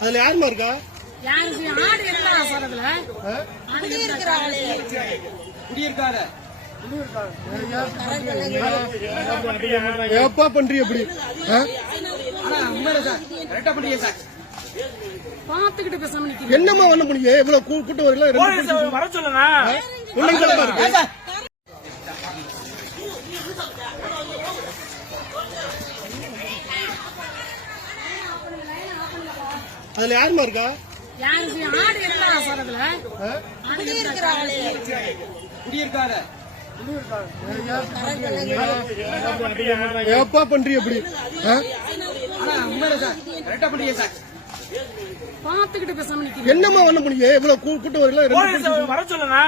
அதுல யாருமா இருக்கா? எப்பா பண்றீங்க நிக்கிறீங்க. என்னம்மா பண்ண முடியும்? இவ்வளவு கூ- கூட்டம் வரல வர சொல்லுங்க. அதுல யாருமா இருக்கா? யாருக்கு ஆடு எடுக்கலாம் சார் அதுல ஆ? ஆடு எடுக்கலாம். குடியிருக்காத எப்பா பண்றீங்க அப்படி? ஆ? ஆனா உண்மையில சார். கரெக்டா பண்றீங்க சார். பார்த்துக்கிட்டு பேசாம நிக்கிறீங்க. என்னம்மா பண்ண முடியும் இவ்வளவு கூட்டம் வரல வர சொல்லுங்க.